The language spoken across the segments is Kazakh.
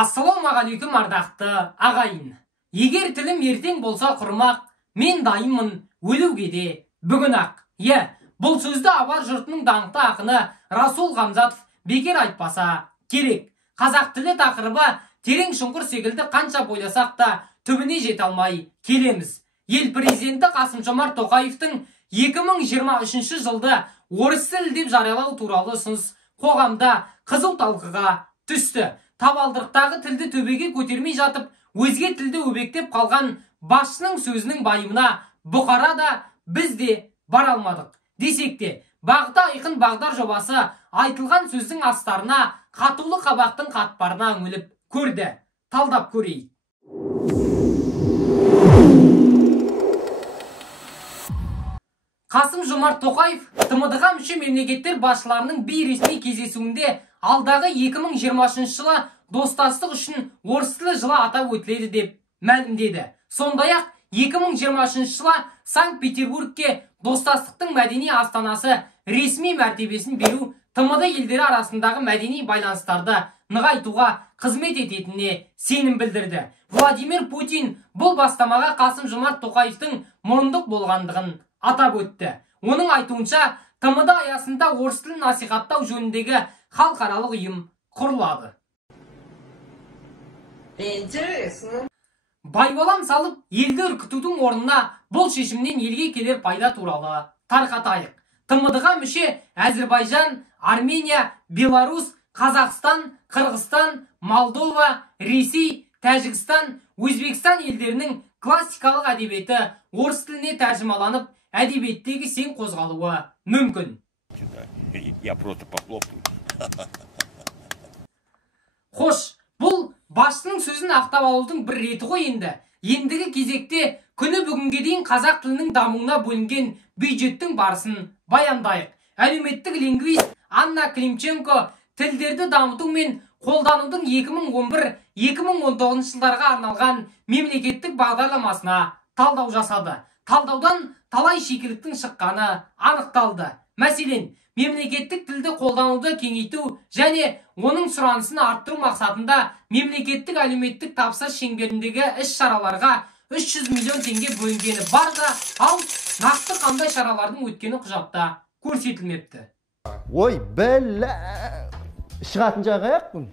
Ассалаумағалейкум ардақты ағайын. Егер тілім ертең болса құрмақ, мен дайынмын өлуге де бүгін ақ. Бұл сөзді абар жұртының даңқты ақыны Расул Ғамзатов бекер айтпаса керек. Қазақ тілі тақырыбы терең шұңқыр секілді қанша бойласақ та түбіне жете алмай келеміз. Ел президенті Қасым-Жомарт Тоқаевтың 2023 жылды орыс тілі деп жариялау туралы ұсыныс қоғамда қызу талқыға түсті. Табалдырықтағы тілді төбеге көтермей жатып, өзге тілді өбектеп қалған басшының сөзінің байымына бұқарада біз де бара алмадық. Десек те, бағыты айқын бағдар жобасы айтылған сөздің астарына қатулы қабақтың қатпарына үңіліп көрді. Талдап көрейік. Қасым-Жомарт Тоқаев ТМД-ға мүше мемлекеттер басшыларының бейресми кездесуінде алдағы 2023 жылы достастық үшін орыс тілі жылы атап өтіледі деп мәлімдеді. Сондай-ақ 2023 жылы Санкт-Петербургке достастықтың мәдени астанасы ресми мәртебесін беру ТМД елдері арасындағы мәдени байланыстарды нығайтуға қызмет ететініне сенім білдірді. Владимир Путин бұл бастамаға Қасым-Жомарт Тоқаевтың мұрындық болғандығын атап өтті. Оның айтуынша, ТМД аясында орыс тілін насихаттау жөніндегі халықаралық ұйым құрылады. Байбалам салып, елді үркітудің орнына бұл шешімнен елге келер пайда туралы тарқатайық. ТМД-ға мүше Әзірбайжан, Армения, Беларусь, Қазақстан, Қырғызстан, Молдова, Ресей, Тәжікстан, Өзбекстан елдерінің классикалық әдебиеті орыс тіліне тәржімаланып, әдебиеттегі сең қозғалуы мүмкін. Я просто похлопаю. Хош, бұл басшының сөзін ақтап алудың бір реті ғой енді. Ендігі кезекте күні бүгінге дейін қазақ тілінің дамуына бөлінген бюджеттің барысын баяндайық. Әлеуметтік лингвист Анна Климченко тілдерді дамыту мен қолданудың 2011-2019 жылдарға арналған мемлекеттік бағдарламасына талдау жасады. Талдаудан талай шикіліктің шыққаны анықталды. Мәселен, мемлекеттік тілді қолдануды кеңейту және оның сұранысын арттыру мақсатында мемлекеттік әлеуметтік тапсырыс шеңберіндегі іс-шараларға 300 миллион теңге бөлінгені бар да, ал нақты қандай шаралардың өткені құжатта көрсетілмепті. Ой, бәлі, шығатын жағы аяқпын.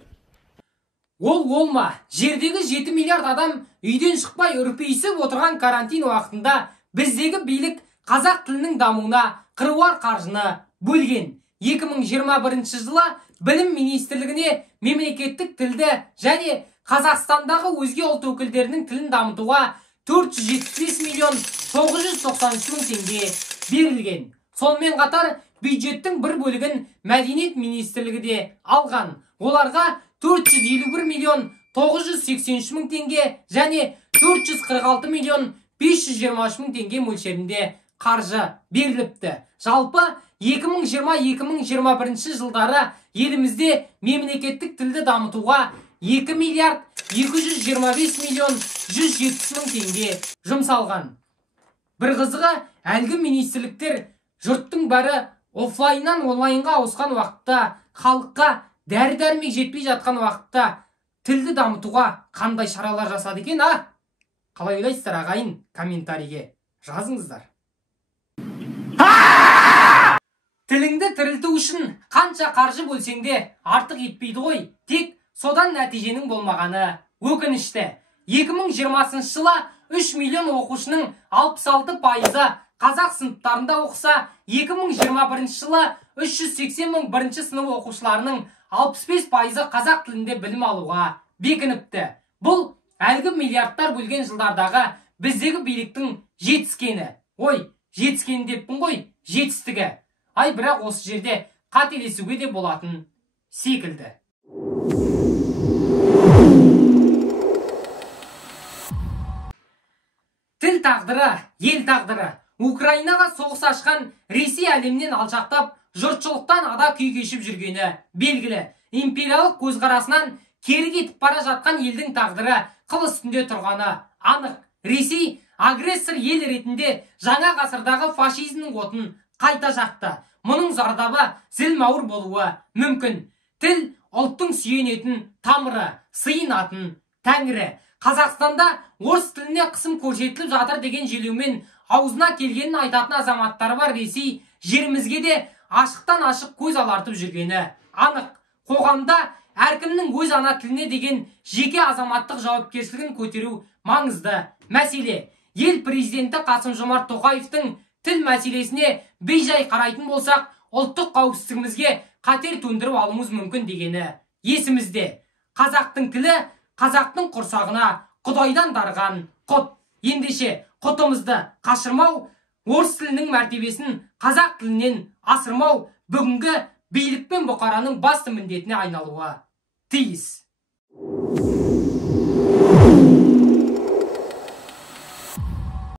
Ол ма, жердегі 7 миллиард адам үйден шықпай үрпейісіп отырған карантин уақытында біздегі билік қазақ тілінің дамуына қыруар қаржыны бөлген. 2021 жылы білім министрлігіне мемлекеттік тілді және Қазақстандағы өзге ұлт өкілдерінің тілін дамытуға 475 миллион 993 мың теңге берілген. Сонымен қатар бюджеттің бір бөлігін мәдениет министрлігі де алған. Оларға 451 миллион 983 мың теңге және 446 миллион 523 мың теңге мөлшерінде қаржы беріліпті. Жалпы 2020-2021 жылдары елімізде мемлекеттік тілді дамытуға 2 миллиард 225 миллион 170 мың теңге жұмсалған. Бір қызығы, әлгі министрліктер жұрттың бәрі офлайннан онлайнға ауысқан уақытта, халыққа дәрі-дәрмек жетпей жатқан уақытта тілді дамытуға қандай шаралар жасады екен, Қалай ойлайсыздар ағайын? Комментарийге жазыңыздар. Тіліңді тірілту үшін қанша қаржы бөлсең де артық етпейді ғой. Тек содан нәтиженің болмағаны өкінішті. 2020 жылы 3 миллион оқушының 66% қазақ сыныптарында оқыса, 2021 жылы 380 мың бірінші сынып оқушыларының 65% қазақ тілінде білім алуға бекініпті. Бұл әлгі миллиардтар бөлген жылдардағы біздегі биліктің жетіскені. Жетіскені деппін ғой, жетістігі. Бірақ осы жерде қателесуге де болатын секілді. Тіл тағдыры, ел тағдыры. Украинаға соғыс ашқан Ресей әлемнен алшақтап, жұртшылықтан ада күй кешіп жүргені белгілі. Империялық көзқарасынан кері кетіп бара жатқан елдің тағдыры қыл үстінде тұрғаны анық. Ресей агрессор ел ретінде жаңа ғасырдағы фашизмнің отын қайта жақты. Мұның зардабы зілмауыр болуы мүмкін. Тіл ұлттың сүйенетін тамыры, сыйынатын тәңірі. Қазақстанда орыс тіліне қысым көрсетіліп жатыр деген желеумен аузына келгенін айтатын азаматтары бар Ресей жерімізге де ашықтан ашық көз алартып жүргені анық. Қоғамда әркімнің өз ана тіліне деген жеке азаматтық жауапкершілігін көтеру маңызды мәселе. Ел президенті Қасым-Жомарт Тоқаевтың тіл мәселесіне бейжай қарайтын болсақ, ұлттық қауіпсіздігімізге қатер төндіріп алуымыз мүмкін дегені есімізде. Қазақтың тілі қазақтың құрсағына Құдайдан дарған құт. Ендеше құтымызды қашырмау, орыс тілінің мәртебесін қазақ тілінен асырмау бүгінгі билік пен бұқараның басты міндетіне айналуы тиіс.